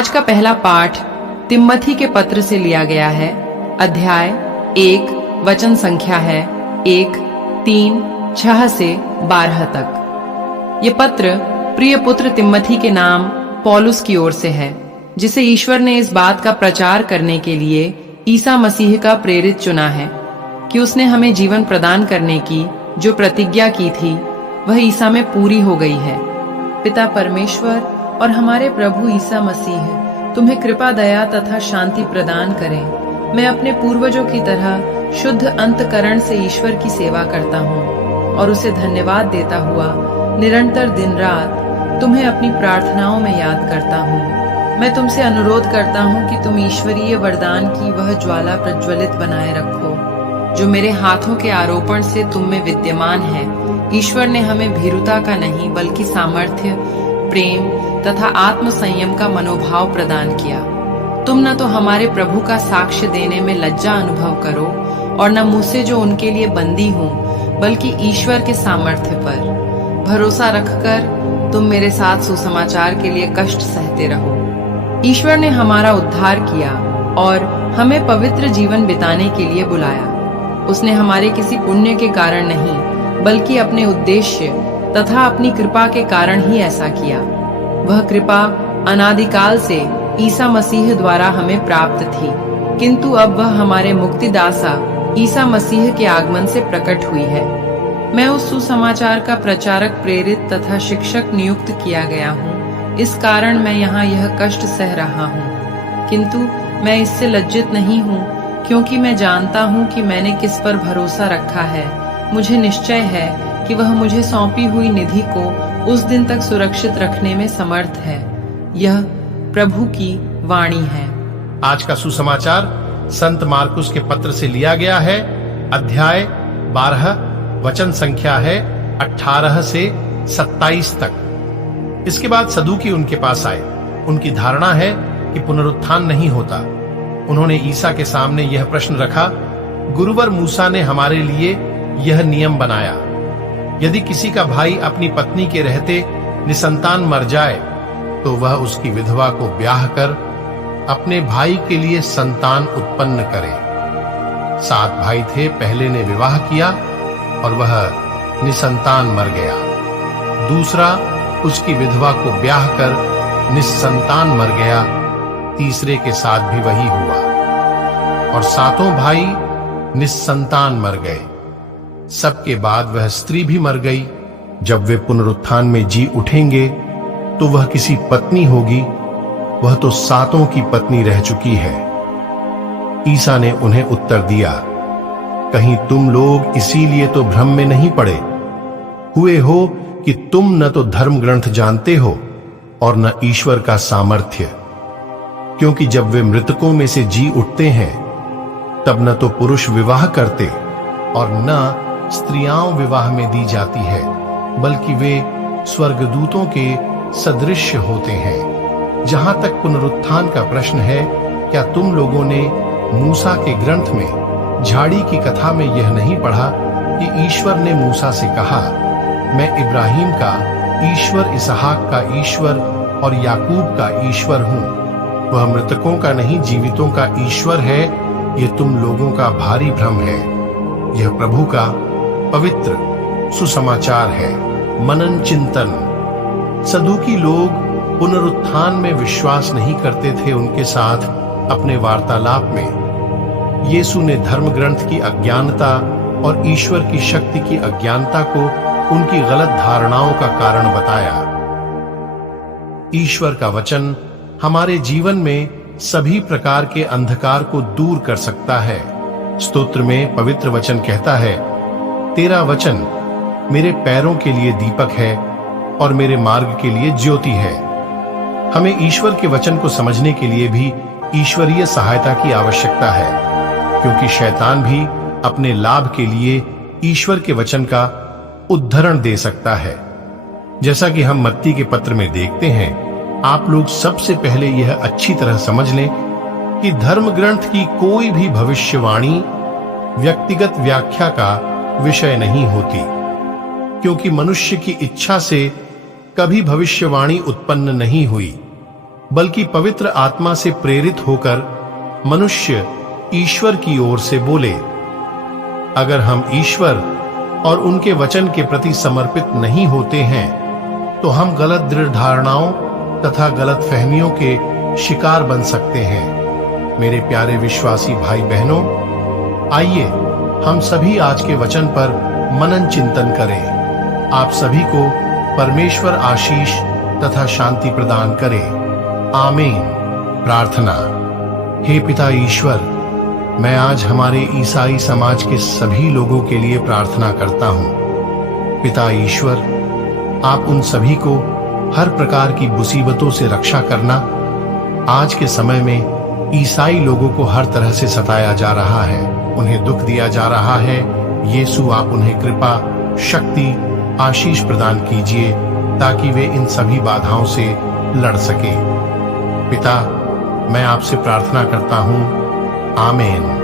आज का पहला पाठ तिम्मथी के पत्र से लिया गया है। अध्याय 1 वचन संख्या है 1, 3, 6 से 12 तक। ये पत्र प्रिय पुत्र तिम्मथी के नाम पौलुस की ओर से है, जिसे ईश्वर ने इस बात का प्रचार करने के लिए ईसा मसीह का प्रेरित चुना है कि उसने हमें जीवन प्रदान करने की जो प्रतिज्ञा की थी वह ईसा में पूरी हो गई है। पिता परमेश्वर और हमारे प्रभु ईसा मसीह तुम्हें कृपा, दया तथा शांति प्रदान करें। मैं अपने पूर्वजों की तरह शुद्ध अंतकरण से ईश्वर की सेवा करता हूँ और उसे धन्यवाद देता हुआ निरंतर दिन रात तुम्हें अपनी प्रार्थनाओं में याद करता हूँ। मैं तुमसे अनुरोध करता हूँ कि तुम ईश्वरीय वरदान की वह ज्वाला प्रज्वलित बनाए रखो जो मेरे हाथों के आरोपण से तुम में विद्यमान है। ईश्वर ने हमें भीरुता का नहीं बल्कि सामर्थ्य, प्रेम तथा आत्म संयम का मनोभाव प्रदान किया। तुम न तो हमारे प्रभु का साक्ष्य देने में लज्जा अनुभव करो और न मुझसे जो उनके लिए बंदी हूँ, बल्कि ईश्वर के सामर्थ्य पर भरोसा रखकर तुम मेरे साथ सुसमाचार के लिए कष्ट सहते रहो। ईश्वर ने हमारा उद्धार किया और हमें पवित्र जीवन बिताने के लिए बुलाया। उसने हमारे किसी पुण्य के कारण नहीं बल्कि अपने उद्देश्य तथा अपनी कृपा के कारण ही ऐसा किया। वह कृपा अनादिकाल से ईसा मसीह द्वारा हमें प्राप्त थी, किंतु अब वह हमारे मुक्तिदाता ईसा मसीह के आगमन से प्रकट हुई है। मैं उस सुसमाचार का प्रचारक, प्रेरित तथा शिक्षक नियुक्त किया गया हूँ। इस कारण मैं यहाँ यह कष्ट सह रहा हूँ, किंतु मैं इससे लज्जित नहीं हूँ, क्योंकि मैं जानता हूँ कि मैंने किस पर भरोसा रखा है। मुझे निश्चय है कि वह मुझे सौंपी हुई निधि को उस दिन तक सुरक्षित रखने में समर्थ है। यह प्रभु की वाणी है। आज का सुसमाचार संत मार्कुस के पत्र से लिया गया है। अध्याय 12 वचन संख्या है 18 से 27 तक। इसके बाद सदूकी उनके पास आए। उनकी धारणा है कि पुनरुत्थान नहीं होता। उन्होंने ईसा के सामने यह प्रश्न रखा, गुरुवर मूसा ने हमारे लिए यह नियम बनाया, यदि किसी का भाई अपनी पत्नी के रहते निसंतान मर जाए तो वह उसकी विधवा को ब्याह कर अपने भाई के लिए संतान उत्पन्न करे। 7 भाई थे, पहले ने विवाह किया और वह निसंतान मर गया। दूसरा उसकी विधवा को ब्याह कर निसंतान मर गया। तीसरे के साथ भी वही हुआ और 7 भाई निसंतान मर गए। सबके बाद वह स्त्री भी मर गई। जब वे पुनरुत्थान में जी उठेंगे तो वह किसी पत्नी होगी, वह तो 7 की पत्नी रह चुकी है। ईसा ने उन्हें उत्तर दिया, कहीं तुम लोग इसीलिए तो भ्रम में नहीं पड़े हुए हो कि तुम न तो धर्म ग्रंथ जानते हो और न ईश्वर का सामर्थ्य। क्योंकि जब वे मृतकों में से जी उठते हैं तब न तो पुरुष विवाह करते और न स्त्रियां विवाह में दी जाती है, बल्कि वे स्वर्गदूतों के सदृश होते हैं। जहां तक पुनरुत्थान का प्रश्न है, क्या तुम लोगों ने मूसा के ग्रंथ में झाड़ी की कथा में यह नहीं पढ़ा कि ईश्वर ने मूसा से कहा, मैं इब्राहिम का ईश्वर, इसहाक का ईश्वर और याकूब का ईश्वर हूं। वह मृतकों का नहीं जीवितों का ईश्वर है। ये तुम लोगों का भारी भ्रम है। यह प्रभु का पवित्र सुसमाचार है। मनन चिंतन। सदूकी लोग पुनरुत्थान में विश्वास नहीं करते थे। उनके साथ अपने वार्तालाप में यीशु ने धर्म ग्रंथ की अज्ञानता और ईश्वर की शक्ति की अज्ञानता को उनकी गलत धारणाओं का कारण बताया। ईश्वर का वचन हमारे जीवन में सभी प्रकार के अंधकार को दूर कर सकता है। स्तोत्र में पवित्र वचन कहता है, तेरा वचन मेरे पैरों के लिए दीपक है और मेरे मार्ग के लिए ज्योति है। हमें ईश्वर के वचन को समझने के लिए भी ईश्वरीय सहायता की आवश्यकता है, क्योंकि शैतान भी अपने लाभ के लिए ईश्वर के वचन का उद्धरण दे सकता है। जैसा कि हम मत्ती के पत्र में देखते हैं, आप लोग सबसे पहले यह अच्छी तरह समझ लें कि धर्म ग्रंथ की कोई भी भविष्यवाणी व्यक्तिगत व्याख्या का विषय नहीं होती, क्योंकि मनुष्य की इच्छा से कभी भविष्यवाणी उत्पन्न नहीं हुई। बल्कि पवित्र आत्मा से प्रेरित होकर मनुष्य ईश्वर की ओर से बोले। अगर हम ईश्वर और उनके वचन के प्रति समर्पित नहीं होते हैं तो हम गलत दृढ़ धारणाओं तथा गलत फहमियों के शिकार बन सकते हैं। मेरे प्यारे विश्वासी भाई बहनों, आइए हम सभी आज के वचन पर मनन चिंतन करें। आप सभी को परमेश्वर आशीष तथा शांति प्रदान करे। आमीन। प्रार्थना। हे पिता ईश्वर, मैं आज हमारे ईसाई समाज के सभी लोगों के लिए प्रार्थना करता हूं। पिता ईश्वर, आप उन सभी को हर प्रकार की मुसीबतों से रक्षा करना। आज के समय में ईसाई लोगों को हर तरह से सताया जा रहा है, उन्हें दुख दिया जा रहा है। यीशु, आप उन्हें कृपा, शक्ति, आशीष प्रदान कीजिए ताकि वे इन सभी बाधाओं से लड़ सके। पिता, मैं आपसे प्रार्थना करता हूं। आमीन।